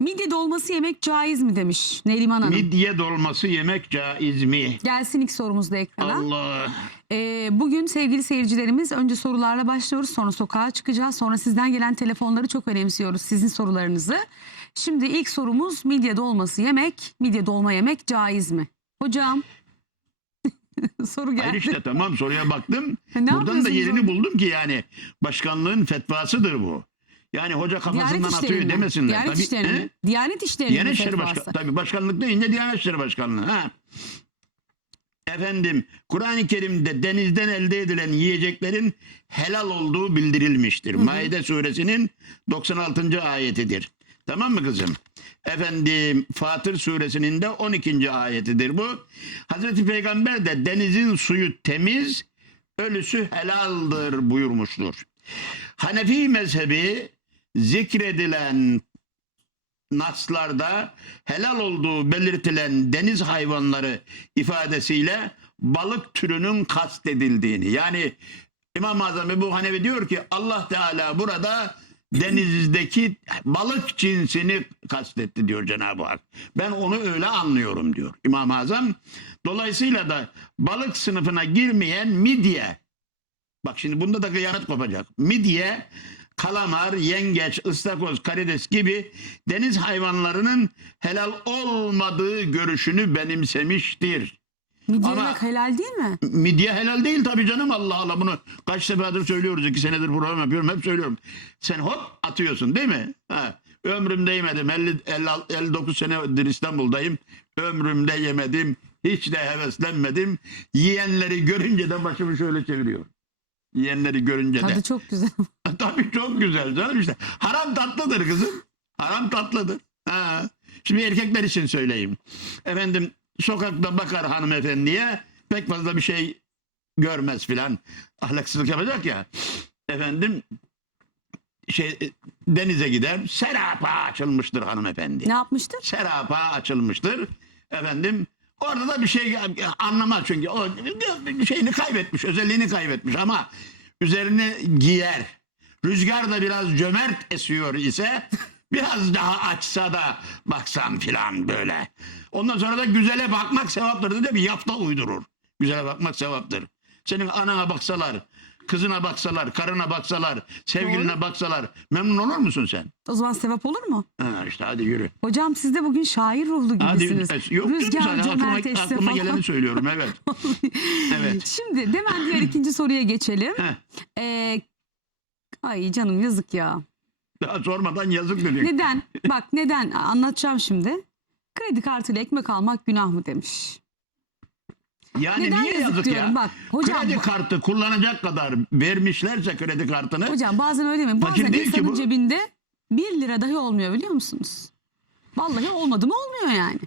Midye dolması yemek caiz mi demiş Neriman Hanım. Midye dolması yemek caiz mi? Gelsin ilk sorumuz da ekrana. Allah. Ee, bugün sevgili seyircilerimiz önce sorularla başlıyoruz. Sonra sokağa çıkacağız. Sonra sizden gelen telefonları çok önemsiyoruz. Sizin sorularınızı. Şimdi ilk sorumuz midye dolması yemek, midye dolma yemek caiz mi? Hocam. Soru geldi. Hayır işte tamam soruya baktım. Ne Buradan da yerini orada? buldum ki yani başkanlığın fetvasıdır bu. Yani hoca kafasından Diyanet atıyor mi? demesinler. Diyanet Tabii, işleri he? Diyanet işleri mi Diyanet İşleri? Başkanlığı. Tabii başkanlık deyince Diyanet İşleri Başkanlığı. Ha. Efendim Kur'an-ı Kerim'de denizden elde edilen yiyeceklerin helal olduğu bildirilmiştir. Maide suresinin 96. ayetidir. Tamam mı kızım? Efendim Fatır suresinin de 12. ayetidir bu. Hazreti Peygamber de denizin suyu temiz, ölüsü helaldir buyurmuştur. Hanefi mezhebi zikredilen naslarda helal olduğu belirtilen deniz hayvanları ifadesiyle balık türünün kastedildiğini yani İmam-ı Azam Ebu Hanefi diyor ki Allah Teala burada denizdeki balık cinsini kastetti diyor Cenab-ı Hak. Ben onu öyle anlıyorum diyor İmam-ı Azam. Dolayısıyla da balık sınıfına girmeyen midye Bak şimdi bunda da kıyamet kopacak. Midye, kalamar, yengeç, ıstakoz, karides gibi deniz hayvanlarının helal olmadığı görüşünü benimsemiştir. Midye Ama- helal değil mi? Midye helal değil tabii canım Allah Allah bunu kaç seferdir söylüyoruz iki senedir program yapıyorum hep söylüyorum. Sen hop atıyorsun değil mi? Ha. Ömrümde yemedim 50, 50, 59 senedir İstanbul'dayım ömrümde yemedim hiç de heveslenmedim yiyenleri görünce de başımı şöyle çeviriyorum. Yiyenleri görünce de. Tadı çok güzel. Tabii çok güzel canım işte. Haram tatlıdır kızım. Haram tatlıdır. Ha. Şimdi erkekler için söyleyeyim. Efendim sokakta bakar hanımefendiye pek fazla bir şey görmez filan. Ahlaksızlık yapacak ya. Efendim şey denize gider. Serapa açılmıştır hanımefendi. ne yapmıştır? Serapa açılmıştır. Efendim orada da bir şey anlamaz çünkü o şeyini kaybetmiş, özelliğini kaybetmiş ama üzerine giyer. Rüzgar da biraz cömert esiyor ise biraz daha açsa da baksam filan böyle. Ondan sonra da güzele bakmak sevaptır dedi bir yapta uydurur. Güzele bakmak sevaptır. Senin anana baksalar, kızına baksalar, karına baksalar, sevgiline baksalar memnun olur musun sen? O zaman sevap olur mu? Ha işte hadi yürü. Hocam siz de bugün şair ruhlu Hadi, gibisiniz. evet, yok canım Rüzgar, cömert aklıma, aklıma falan. geleni söylüyorum evet. Evet. Şimdi hemen diğer ikinci soruya geçelim. Heh, Ee, ay canım yazık ya. daha sormadan yazık dedik. Neden? Bak neden? Anlatacağım şimdi. Kredi kartıyla ekmek almak günah mı demiş. Yani neden niye yazık yazık diyorum, ya? bak, hocam kredi kartı kullanacak kadar vermişlerse kredi kartını Hocam bazen öyle mi? Bazen insanın bu. cebinde 1 lira dahi olmuyor biliyor musunuz? Vallahi olmadı mı olmuyor yani.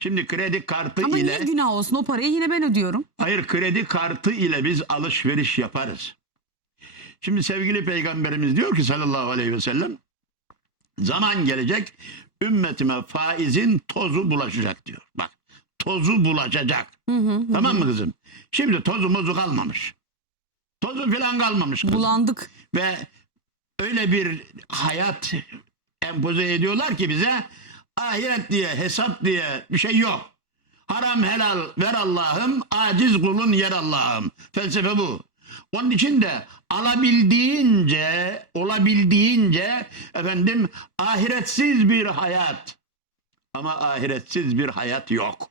şimdi kredi kartı Ama ile niye günah olsun o parayı yine ben ödüyorum. hayır kredi kartı ile biz alışveriş yaparız. Şimdi sevgili peygamberimiz diyor ki sallallahu aleyhi ve sellem zaman gelecek ümmetime faizin tozu bulaşacak diyor. Bak tozu bulaşacak. Hı hı hı. Tamam mı kızım? Şimdi tozu mozu kalmamış. Tozu falan kalmamış kızım. Bulandık. Ve öyle bir hayat empoze ediyorlar ki bize ahiret diye hesap diye bir şey yok. Haram helal ver Allah'ım, aciz kulun yer Allah'ım. Felsefe bu. Onun için de alabildiğince, olabildiğince efendim ahiretsiz bir hayat. Ama ahiretsiz bir hayat yok.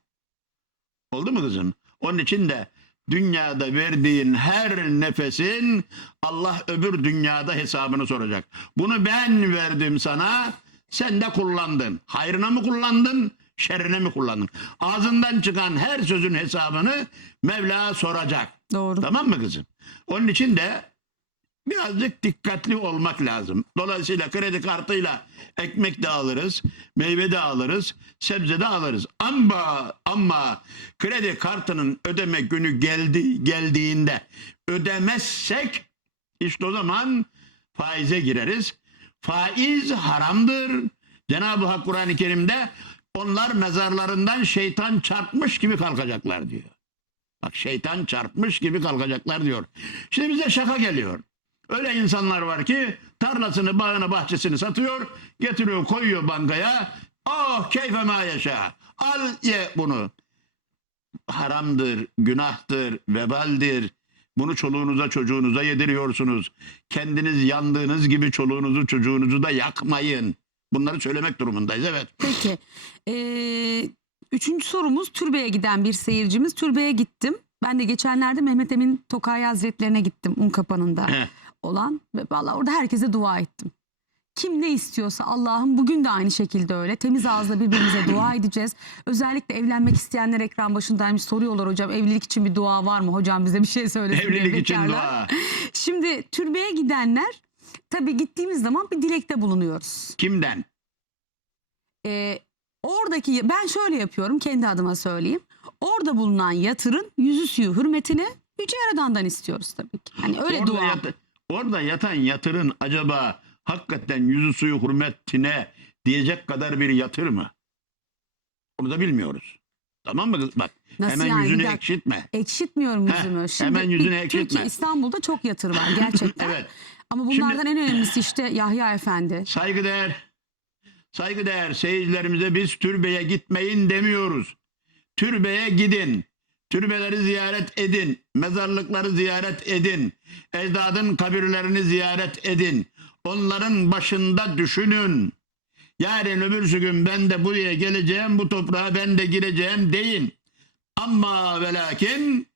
Oldu mu kızım? Onun için de dünyada verdiğin her nefesin Allah öbür dünyada hesabını soracak. Bunu ben verdim sana, sen de kullandın. Hayrına mı kullandın, şerrine mi kullandın? Ağzından çıkan her sözün hesabını Mevla soracak. Doğru. Tamam mı kızım? Onun için de birazcık dikkatli olmak lazım. Dolayısıyla kredi kartıyla ekmek de alırız, meyve de alırız, sebze de alırız. Ama ama kredi kartının ödeme günü geldi geldiğinde ödemezsek işte o zaman faize gireriz. Faiz haramdır. Cenab-ı Hak Kur'an-ı Kerim'de onlar mezarlarından şeytan çarpmış gibi kalkacaklar diyor. Bak şeytan çarpmış gibi kalkacaklar diyor. Şimdi bize şaka geliyor. Öyle insanlar var ki tarlasını, bağını, bahçesini satıyor, getiriyor, koyuyor bankaya. Oh keyfe ma yaşa. Al ye bunu. Haramdır, günahtır, vebaldir. Bunu çoluğunuza çocuğunuza yediriyorsunuz. Kendiniz yandığınız gibi çoluğunuzu çocuğunuzu da yakmayın. Bunları söylemek durumundayız evet. Peki. Ee, üçüncü sorumuz türbeye giden bir seyircimiz. Türbeye gittim. Ben de geçenlerde Mehmet Emin Tokay Hazretlerine gittim Unkapanı'nda. Olan. Ve vallahi orada herkese dua ettim. Kim ne istiyorsa Allah'ım bugün de aynı şekilde öyle. Temiz ağızla birbirimize dua edeceğiz. Özellikle evlenmek isteyenler ekran başındaymış soruyorlar hocam evlilik için bir dua var mı? Hocam bize bir şey söylesin Evlilik için bekarlar. dua. Şimdi türbeye gidenler tabii gittiğimiz zaman bir dilekte bulunuyoruz. Kimden? Ee, oradaki ben şöyle yapıyorum kendi adıma söyleyeyim. Orada bulunan yatırın yüzü suyu hürmetine Yüce Yaradan'dan istiyoruz tabii ki. Hani öyle orada, dua. yat- orada yatan yatırın acaba hakikaten yüzü suyu hürmetine diyecek kadar bir yatır mı? Onu da bilmiyoruz. Tamam mı? kız? Bak Nasıl hemen yani? Bir yüzünü dakika. ekşitme. Ekşitmiyorum Heh, yüzümü. Şimdi hemen yüzünü bir- ekşitme. Türkiye İstanbul'da çok yatır var gerçekten. Evet. Ama bunlardan en önemlisi işte Yahya Efendi. Saygıdeğer, saygıdeğer seyircilerimize biz türbeye gitmeyin demiyoruz. Türbeye gidin. Türbeleri ziyaret edin. Mezarlıkları ziyaret edin. Ecdadın kabirlerini ziyaret edin. Onların başında düşünün. Yarın öbürsü gün ben de buraya geleceğim, bu toprağa ben de gireceğim deyin. Ama ve lakin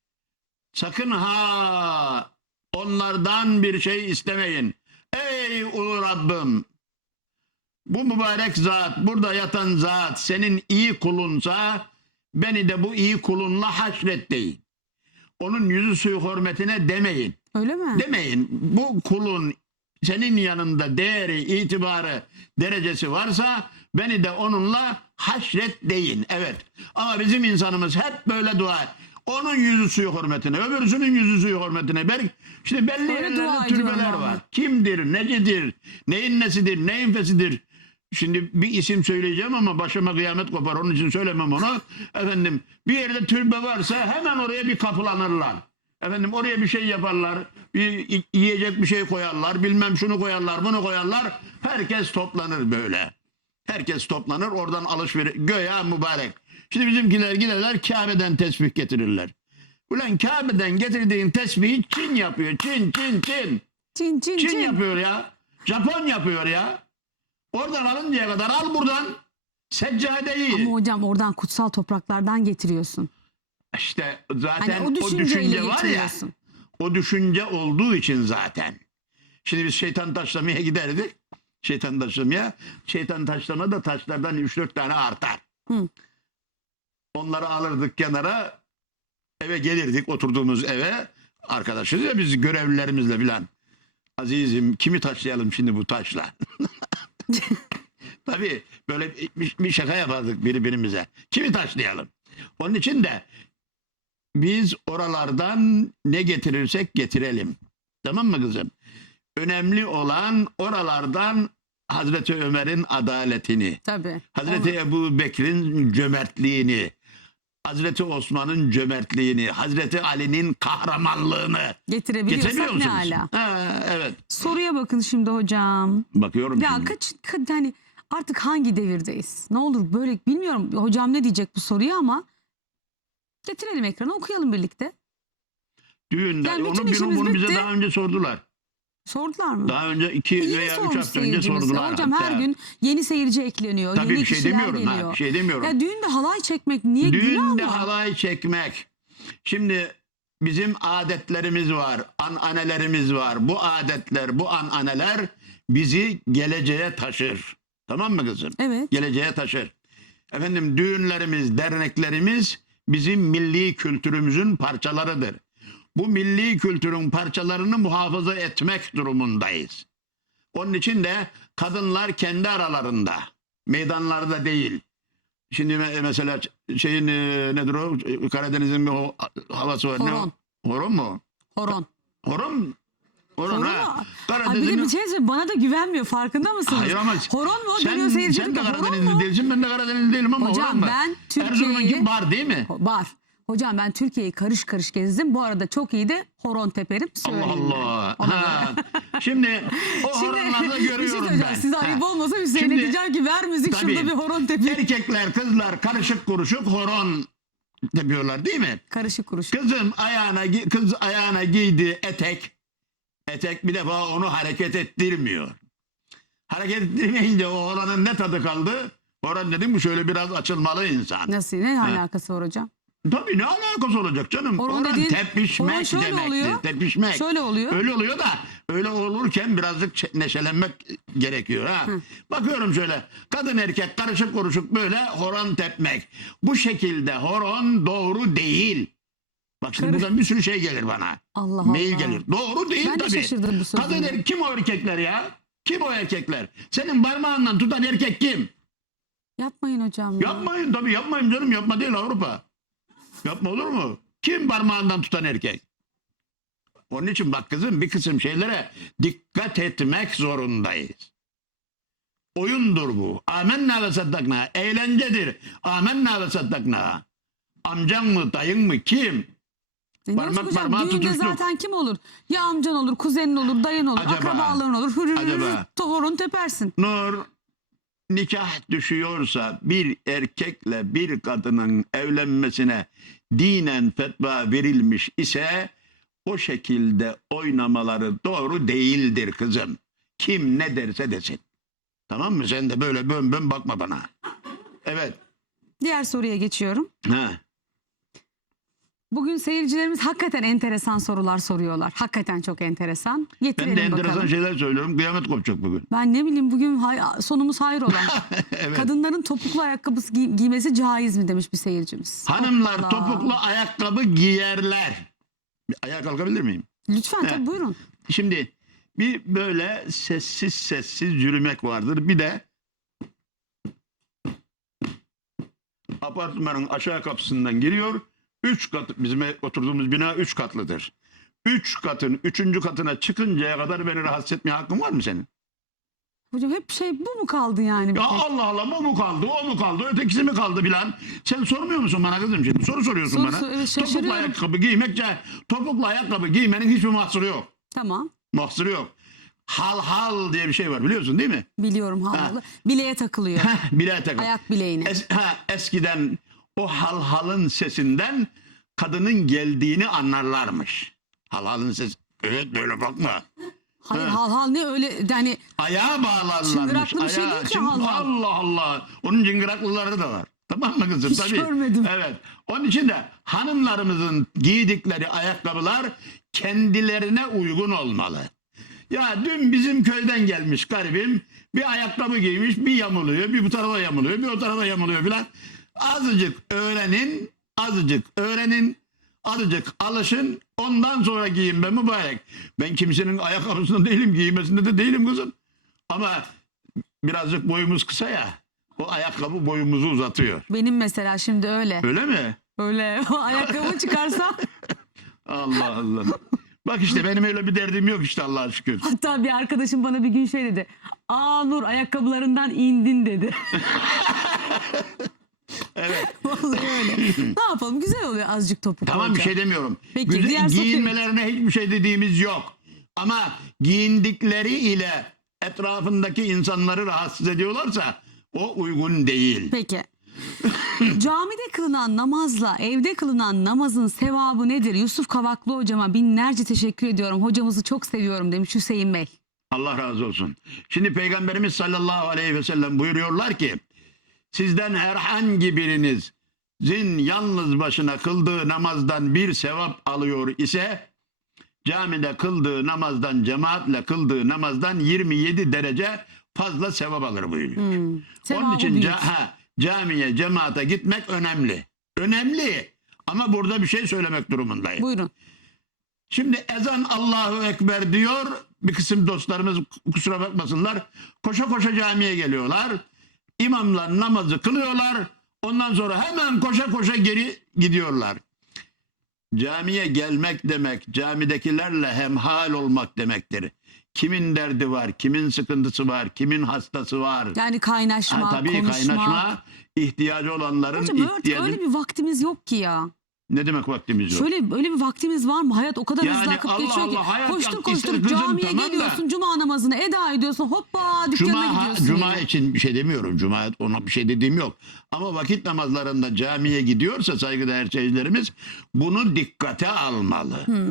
sakın ha onlardan bir şey istemeyin. Ey ulu Rabbim bu mübarek zat, burada yatan zat senin iyi kulunsa beni de bu iyi kulunla haşret deyin. Onun yüzü suyu hürmetine demeyin. Öyle mi? Demeyin bu kulun senin yanında değeri, itibarı, derecesi varsa beni de onunla haşret deyin. Evet. Ama bizim insanımız hep böyle dua. Onun yüzü suyu hürmetine, öbürsünün yüzü suyu hürmetine. Belki, işte belli Öyle yerlerde dua türbeler var. Kimdir, necidir, neyin nesidir, neyin fesidir. Şimdi bir isim söyleyeceğim ama başıma kıyamet kopar. Onun için söylemem onu. Efendim bir yerde türbe varsa hemen oraya bir kapılanırlar. Efendim oraya bir şey yaparlar. Bir yiyecek bir şey koyarlar. Bilmem şunu koyarlar, bunu koyarlar. Herkes toplanır böyle. Herkes toplanır oradan alışveriş. Göya mübarek. Şimdi bizimkiler giderler Kabe'den tesbih getirirler. Ulan Kabe'den getirdiğin tesbihi Çin yapıyor. Çin, Çin, Çin. Çin çin Çin çin. yapıyor ya. Japon yapıyor ya. Oradan alıncaya kadar al buradan. Seccadeyi. Ama hocam oradan kutsal topraklardan getiriyorsun. İşte Hani zaten o o, düşünceyle düşünce var ya. O düşünce olduğu için zaten. Şimdi biz şeytan taşlamaya giderdik. Şeytan taşlamaya. Şeytan taşlama da taşlardan 3-4 tane artar. Hı. Onları alırdık kenara. Eve gelirdik oturduğumuz eve. Arkadaşız ya biz görevlilerimizle bilen. Azizim kimi taşlayalım şimdi bu taşla? Tabii böyle bir, bir şaka yapardık birbirimize. Kimi taşlayalım? Onun için de biz oralardan ne getirirsek getirelim. Tamam mı kızım? Önemli olan oralardan Hazreti Ömer'in adaletini, Tabii. Hazreti Ebu Bekir'in cömertliğini, Hazreti Osman'ın cömertliğini, Hazreti Ali'nin kahramanlığını Getirebiliyorsak getiremiyor ne musunuz? hala. Ha, evet. Soruya bakın şimdi hocam. Bakıyorum Ya şimdi. kaç, ka- hani artık hangi devirdeyiz? Ne olur böyle bilmiyorum hocam ne diyecek bu soruya ama getirelim ekrana okuyalım birlikte. Düğünde Yani bütün onu, bir- işimiz bunu bize bitti. daha önce sordular. Sordular mı? Daha önce iki E, veya üç hafta önce sordular. Hocam her hatta. gün yeni seyirci ekleniyor. Tabii yeni bir şey demiyorum geliyor. ha. Bir şey demiyorum. Ya düğünde halay çekmek niye günah Düğünde halay çekmek. Şimdi bizim adetlerimiz var, ananelerimiz var. Bu adetler, bu ananeler bizi geleceğe taşır. Tamam mı kızım? Evet. Geleceğe taşır. Efendim düğünlerimiz, derneklerimiz bizim milli kültürümüzün parçalarıdır. Bu milli kültürün parçalarını muhafaza etmek durumundayız. Onun için de kadınlar kendi aralarında, meydanlarda değil. Şimdi me- mesela şeyin e, nedir o? Karadeniz'in bir havası var. Ne o? Horon. Horon mu? Horon. Horon. Horon, Horon ha. mu? Ay bir Karadeniz'in de bir şey söyleyeyim, bana da güvenmiyor farkında mısınız? Hayır ama Horon mu? sen, sen de horon Karadenizli mu? değilsin ben de Karadenizli değilim ama Hocam horon var. ben Erzurum'unki Türkiye'yi... bar değil mi? Var. Hocam ben Türkiye'yi karış karış gezdim. Bu arada çok iyi de horon teperim. Allah söyleyeyim. Allah. Ona Ha. Şimdi o Şimdi horonlarda bir şey görüyorum söyleyeceğim. ben. Size Ha. ayıp olmasa Hüseyin'e Şimdi- diyeceğim ki ver müzik Tabii. şurada bir horon tepeyim. Erkekler kızlar karışık kuruşuk horon yapıyorlar değil mi? Karışık kuruş. Kızım ayağına gi- kız ayağına giydiği etek etek bir defa onu hareket ettirmiyor. Hareket ettirmeyince o oranın ne tadı kaldı? Oran dedim bu şöyle biraz açılmalı insan. Nasıl ne alakası var hocam? Tabii ne alakası olacak canım? Oran dediğin- tepişmek horon şöyle demektir. oluyor. Tepişmek. Şöyle oluyor. Öyle oluyor da öyle olurken birazcık çe- neşelenmek gerekiyor. Ha. Bakıyorum şöyle kadın erkek karışık kuruşuk böyle horon tepmek. Bu şekilde horon doğru değil. Bak şimdi buradan bir sürü şey gelir bana. Allah Mail Allah. gelir. Doğru değil Ben de tabii. şaşırdım bu sözüne. Kadın er- kim o erkekler ya? Kim o erkekler? Senin parmağından tutan erkek kim? Yapmayın hocam ya. Yapmayın tabii yapmayın canım yapma değil Avrupa. Yapma olur mu? Kim parmağından tutan erkek? Onun için bak kızım bir kısım şeylere dikkat etmek zorundayız. Oyundur bu. Amenna ve saddakna. Eğlencedir. Amenna ve saddakna. Amcan mı dayın mı kim? E Parmak hocam? parmağı Düğünde tutuştuk. zaten kim olur? Ya amcan olur, kuzenin olur, dayın olur, Acaba? akrabaların olur. Hürür Acaba? horon tepersin. Nur nikah düşüyorsa bir erkekle bir kadının evlenmesine dinen fetva verilmiş ise o şekilde oynamaları doğru değildir kızım. Kim ne derse desin. Tamam mı? Sen de böyle bön bön bakma bana. Evet. Diğer soruya geçiyorum. Ha. Bugün seyircilerimiz hakikaten enteresan sorular soruyorlar. Hakikaten çok enteresan. Ben Getirelim de enteresan bakalım. şeyler söylüyorum. Kıyamet kopacak bugün. Ben ne bileyim bugün hay- sonumuz hayır olan. evet. Kadınların topuklu ayakkabısı giy- giymesi caiz mi demiş bir seyircimiz. Hanımlar Hoppala. topuklu ayakkabı giyerler. Bir Ayağa kalkabilir miyim? Lütfen tabii He. buyurun. Şimdi bir böyle sessiz sessiz yürümek vardır. Bir de apartmanın aşağı kapısından giriyor. Üç kat bizim oturduğumuz bina üç katlıdır. Üç katın üçüncü katına çıkıncaya kadar beni rahatsız etmeye hakkın var mı senin? Hocam hep şey bu mu kaldı yani? Ya? Allah Allah bu mu kaldı o mu kaldı ötekisi mi kaldı bilen. Sen sormuyor musun bana kızım şimdi? Soru soruyorsun Soru bana. sor- evet, topuklu ayakkabı giymek, topuklu ayakkabı giymenin hiçbir mahsuru yok. Tamam. Mahsuru yok. Hal hal diye bir şey var biliyorsun değil mi? Biliyorum havalı. Bileğe takılıyor. Bileğe takıl. Ayak bileğine. Es- ha, eskiden o hal halın sesinden kadının geldiğini anlarlarmış. Hal halın sesi. Evet böyle bakma. Hayır He. hal hal ne öyle yani Ayağa bağlarlarmış. Çıngıraklı bir şey değil ki hal hal. Allah Allah. Onun çıngıraklıları da var. Tamam mı kızım? Hiç Tabii. görmedim. Evet. Onun için de hanımlarımızın giydikleri ayakkabılar kendilerine uygun olmalı. Ya dün bizim köyden gelmiş garibim bir ayakkabı giymiş bir yamuluyor bir bu tarafa yamuluyor bir o tarafa yamuluyor filan. Azıcık öğrenin azıcık öğrenin azıcık alışın ondan sonra giyin be mübarek. Ben kimsenin ayakkabısında değilim giymesinde de değilim kızım. Ama birazcık boyumuz kısa ya o ayakkabı boyumuzu uzatıyor. benim mesela şimdi öyle. Öyle mi? Öyle ayakkabı çıkarsa Allah Allah. Bak işte benim öyle bir derdim yok işte Allah'a şükür. hatta bir arkadaşım bana bir gün şey dedi. Aa Nur ayakkabılarından indin dedi. Evet. Vallahi öyle. ne yapalım güzel oluyor azıcık topuk Tamam bir olacak. şey demiyorum. Peki, Güzel- diğer soru- giyinmelerine hiçbir şey dediğimiz yok. Ama giyindikleri ile etrafındaki insanları rahatsız ediyorlarsa o uygun değil. Peki. Camide kılınan namazla evde kılınan namazın sevabı nedir? Yusuf Kavaklı hocama binlerce teşekkür ediyorum. Hocamızı çok seviyorum demiş Hüseyin Bey. Allah razı olsun. Şimdi Peygamberimiz sallallahu aleyhi ve sellem buyuruyorlar ki sizden herhangi birinizin yalnız başına kıldığı namazdan bir sevap alıyor ise camide kıldığı namazdan cemaatle kıldığı namazdan 27 derece fazla sevap alır buyuruyor. Hmm. Onun için ca- ha, camiye cemaate gitmek önemli. Önemli. Ama burada bir şey söylemek durumundayım. Buyurun. Şimdi ezan Allahu Ekber diyor. Bir kısım dostlarımız kusura bakmasınlar. Koşa koşa camiye geliyorlar. İmamlar namazı kılıyorlar. Ondan sonra hemen koşa koşa geri gidiyorlar. Camiye gelmek demek camidekilerle hemhal olmak demektir. Kimin derdi var, kimin sıkıntısı var, kimin hastası var. Yani kaynaşma, Ha, tabii konuşma. kaynaşma ihtiyacı olanların Hocam ihtiyacı. öyle bir vaktimiz yok ki ya. Ne demek vaktimiz yok? Şöyle böyle bir vaktimiz var mı? Hayat o kadar Yani hızlı akıp Allah geçiyor ki. Allah, hayat koştur yak- koştur ister kızım, camiye tamam da- geliyorsun. Cuma namazını eda ediyorsun. Hoppa dükkanına Cuma, ha- gidiyorsun. Cuma yine. için bir şey demiyorum. Cuma ona bir şey dediğim yok. Ama vakit namazlarında camiye gidiyorsa saygıdeğer seyircilerimiz bunu dikkate almalı. Hmm.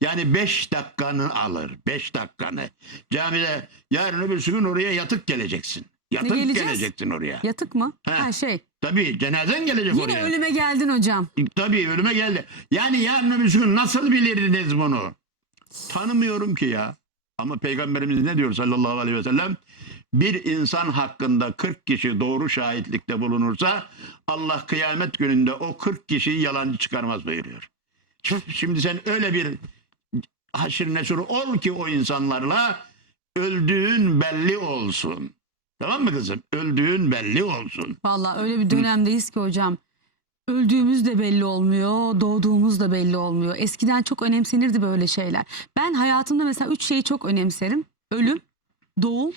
Yani beş dakikanı alır. Beş dakikanı. Camide yarın öbür gün oraya yatık geleceksin. Yatık geleceğiz? geleceksin oraya. Yatık mı? He. Ha şey. Tabii cenazen gelecek Yine oraya. ölüme geldin hocam. Tabii ölüme geldi. Yani yarın öbür gün nasıl bilirdiniz bunu? Tanımıyorum ki ya. Ama Peygamberimiz ne diyor sallallahu aleyhi ve sellem? Bir insan hakkında 40 kişi doğru şahitlikte bulunursa Allah kıyamet gününde o 40 kişiyi yalancı çıkarmaz buyuruyor. Şimdi sen öyle bir haşir neşir ol ki o insanlarla öldüğün belli olsun. Tamam mı kızım? Öldüğün belli olsun. Vallahi öyle bir dönemdeyiz ki hocam. Öldüğümüz de belli olmuyor, doğduğumuz da belli olmuyor. Eskiden çok önemsenirdi böyle şeyler. Ben hayatımda mesela üç şeyi çok önemserim. Ölüm, doğum,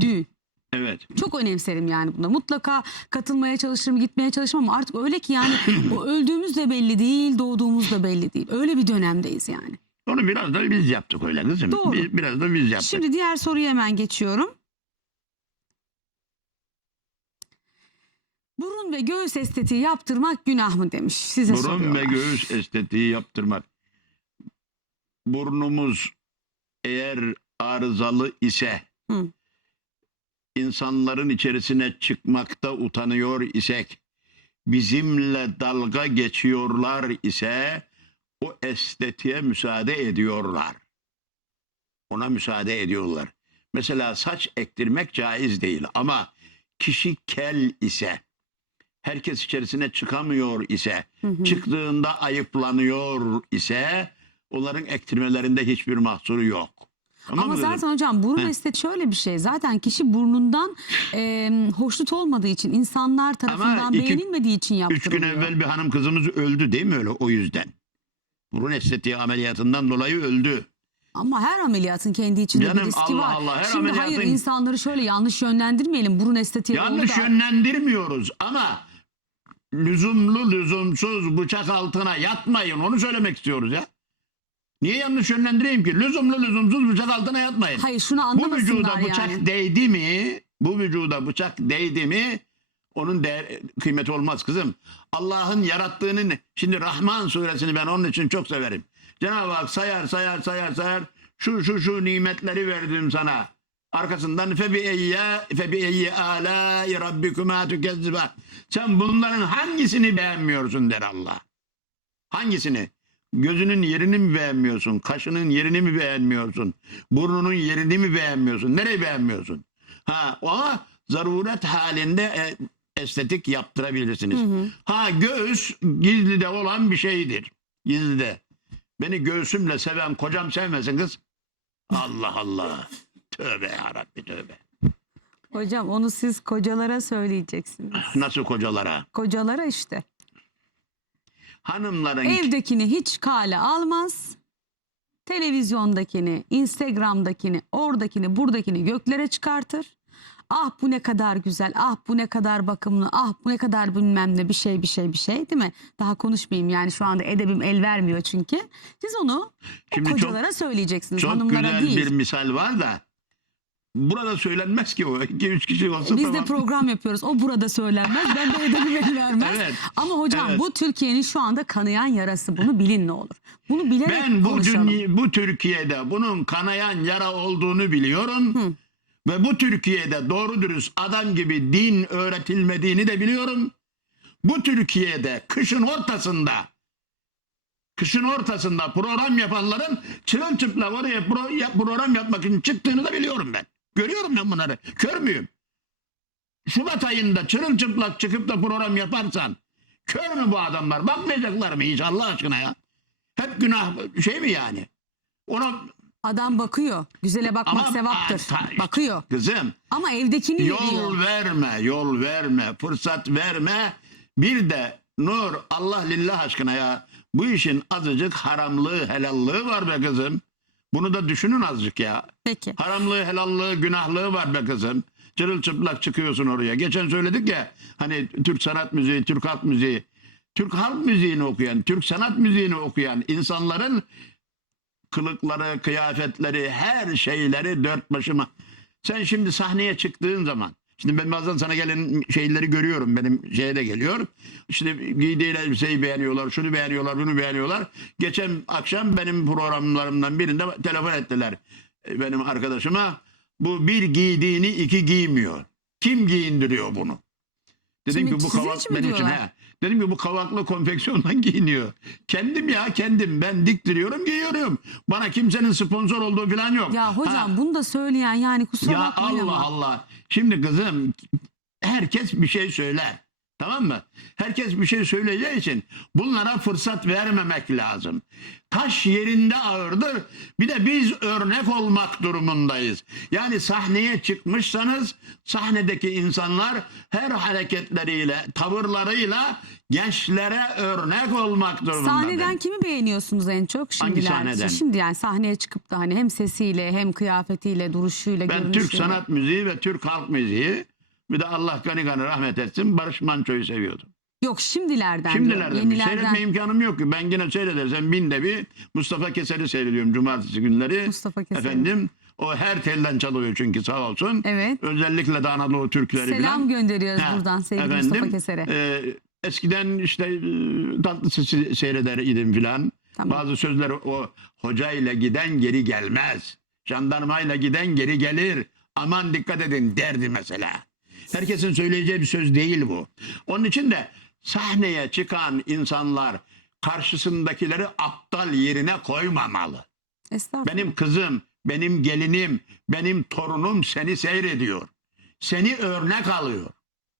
düğün. Evet. Çok önemserim yani buna. Mutlaka katılmaya çalışırım, gitmeye çalışırım ama artık öyle ki yani o öldüğümüz de belli değil, doğduğumuz da belli değil. Öyle bir dönemdeyiz yani. Onu biraz da biz yaptık öyle kızım. Doğru. Biz- biraz da biz yaptık. Şimdi diğer soruya hemen geçiyorum. Burun ve göğüs estetiği yaptırmak günah mı demiş. Size Burun soruyorlar. ve göğüs estetiği yaptırmak. Burnumuz eğer arızalı ise Hı. insanların içerisine çıkmakta utanıyor isek bizimle dalga geçiyorlar ise o estetiğe müsaade ediyorlar. Ona müsaade ediyorlar. Mesela saç ektirmek caiz değil ama kişi kel ise herkes içerisine çıkamıyor ise Hı hı. çıktığında ayıplanıyor ise onların ektirmelerinde hiçbir mahsuru yok. Tamam Ama zaten hocam burun Heh. estetiği şöyle bir şey. Zaten kişi burnundan e, hoşnut olmadığı için, insanlar tarafından iki- beğenilmediği için Üç gün yaptırılıyor. evvel bir hanım kızımız öldü değil mi öyle o yüzden? Burun estetiği ameliyatından dolayı öldü. Ama her ameliyatın kendi içinde Canım, bir riski Allah var. Allah, her Şimdi hayır ameliyatın- insanları şöyle yanlış yönlendirmeyelim. Burun estetiği Yanlış oldu yönlendirmiyoruz ama lüzumlu lüzumsuz bıçak altına yatmayın onu söylemek istiyoruz ya. Niye yanlış yönlendireyim ki? Lüzumlu lüzumsuz bıçak altına yatmayın. Hayır şunu Bu vücuda bıçak yani. değdi mi? Bu vücuda bıçak değdi mi? Onun değer, kıymeti olmaz kızım. Allah'ın yarattığının şimdi Rahman suresini ben onun için çok severim. Cenab-ı Hak sayar sayar sayar sayar şu şu şu nimetleri verdim sana. Arkasından febi eyye febi eyye alâi rabbikuma tükezziba. Sen bunların hangisini beğenmiyorsun der Allah. Hangisini? Gözünün yerini mi beğenmiyorsun? Kaşının yerini mi beğenmiyorsun? Burnunun yerini mi beğenmiyorsun? Nereyi beğenmiyorsun? Ha ama zaruret halinde e, estetik yaptırabilirsiniz. Hı hı. Ha göğüs gizlide olan bir şeydir. Gizlide. Beni göğsümle seven kocam sevmesin kız. Allah Allah. Tövbe yarabbi tövbe. Hocam onu siz kocalara söyleyeceksiniz. Nasıl kocalara? Kocalara işte. Hanımların Evdekini hiç kale almaz. Televizyondakini, Instagram'dakini, oradakini, buradakini göklere çıkartır. Ah bu ne kadar güzel, ah bu ne kadar bakımlı, ah bu ne kadar bilmem ne bir şey bir şey bir şey değil mi? Daha konuşmayayım yani şu anda edebim el vermiyor çünkü. Siz onu Şimdi o çok- kocalara söyleyeceksiniz çok hanımlara güzel değil. bir misal var da burada söylenmez ki o. İki üç kişi olsa Biz tamam. de program yapıyoruz. O burada söylenmez. Ben de edebim el vermez. Evet. Ama hocam Evet. bu Türkiye'nin şu anda kanayan yarası. Bunu bilin ne olur. Bunu bilerek Ben bu, konuşalım. dünya, bu Türkiye'de bunun kanayan yara olduğunu biliyorum. Hı. Ve bu Türkiye'de doğru dürüst adam gibi din öğretilmediğini de biliyorum. Bu Türkiye'de kışın ortasında kışın ortasında program yapanların çırılçıplak oraya pro, ya- program yapmak için çıktığını da biliyorum ben. Görüyorum ben bunları. Kör müyüm? Şubat ayında çırılçıplak çıkıp da program yaparsan kör mü bu adamlar? Bakmayacaklar mı hiç Allah aşkına ya? Hep günah şey mi yani? Ona Adam bakıyor. Güzele bakmak Ama- sevaptır. Aa, ta- bakıyor. kızım Ama evdekini yol veriyor. verme, yol verme, fırsat verme. Bir de Nur Allah lillah aşkına ya bu işin azıcık haramlığı, helallığı var be kızım. Bunu da düşünün azıcık ya. Peki. Haramlığı, helallığı, günahlığı var be kızım. Çırılçıplak çıkıyorsun oraya. Geçen söyledik ya hani Türk sanat müziği, Türk halk müziği. Türk halk müziğini okuyan, Türk sanat müziğini okuyan insanların kılıkları, kıyafetleri, her şeyleri dört başıma. Sen şimdi sahneye çıktığın zaman, şimdi ben bazen sana gelen şeyleri görüyorum, benim şeye de geliyor. İşte giydiğin elbiseyi beğeniyorlar, şunu beğeniyorlar, bunu beğeniyorlar. Geçen akşam benim programlarımdan birinde telefon ettiler e, benim arkadaşıma. Bu bir giydiğini iki giymiyor. Kim giyindiriyor bunu? Dedim Kimi, ki bu için mi benim için diyorlar? he. Dedim ki bu kavaklı konfeksiyondan giyiniyor. Kendim ya kendim ben diktiriyorum giyiyorum. Bana kimsenin sponsor olduğu falan yok. Ya hocam Ha, bunu da söyleyen yani kusura ya bakmayın Allah ama. Allah. Şimdi kızım herkes bir şey söyler. Tamam mı? Herkes bir şey söyleyeceği için bunlara fırsat vermemek lazım. Taş yerinde ağırdır. Bir de biz örnek olmak durumundayız. Yani sahneye çıkmışsanız sahnedeki insanlar her hareketleriyle, tavırlarıyla gençlere örnek olmak durumundadır. Sahneden kimi beğeniyorsunuz en çok şimdilerde? sahneden? Şimdi yani sahneye çıkıp da hani hem sesiyle hem kıyafetiyle, duruşuyla, Ben. Türk sanat müziği ve Türk halk müziği bir de Allah gani gani rahmet etsin Barış Manço'yu seviyordum. Yok şimdilerden Şimdilerden diyorum, bir yenilerden. seyretme imkanım yok ki. Ben yine seyredersem binde bir Mustafa Keser'i seyrediyorum cumartesi günleri. Mustafa Keser'i. Efendim o her telden çalıyor çünkü sağ olsun. Evet. Özellikle de Anadolu Türkleri Selam falan. gönderiyoruz Ha, buradan sevgili efendim, Mustafa Keser'e. e, eskiden işte e, tatlı sesi seyreder idim filan. Tamam. Bazı sözler o hocayla giden geri gelmez. Jandarmayla giden geri gelir. Aman dikkat edin derdi mesela. Herkesin söyleyeceği bir söz değil bu. Onun için de sahneye çıkan insanlar karşısındakileri aptal yerine koymamalı. Benim kızım, benim gelinim, benim torunum seni seyrediyor. Seni örnek alıyor.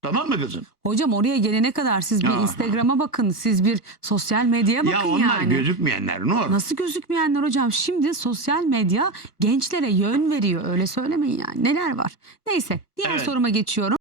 Tamam mı kızım? Hocam oraya gelene kadar siz bir. Instagram'a bakın, siz bir sosyal medyaya bakın ya onlar yani. gözükmeyenler Nur. Nasıl gözükmeyenler hocam? Şimdi sosyal medya gençlere yön veriyor. Öyle söylemeyin yani. Neler var? Neyse diğer Evet. soruma geçiyorum.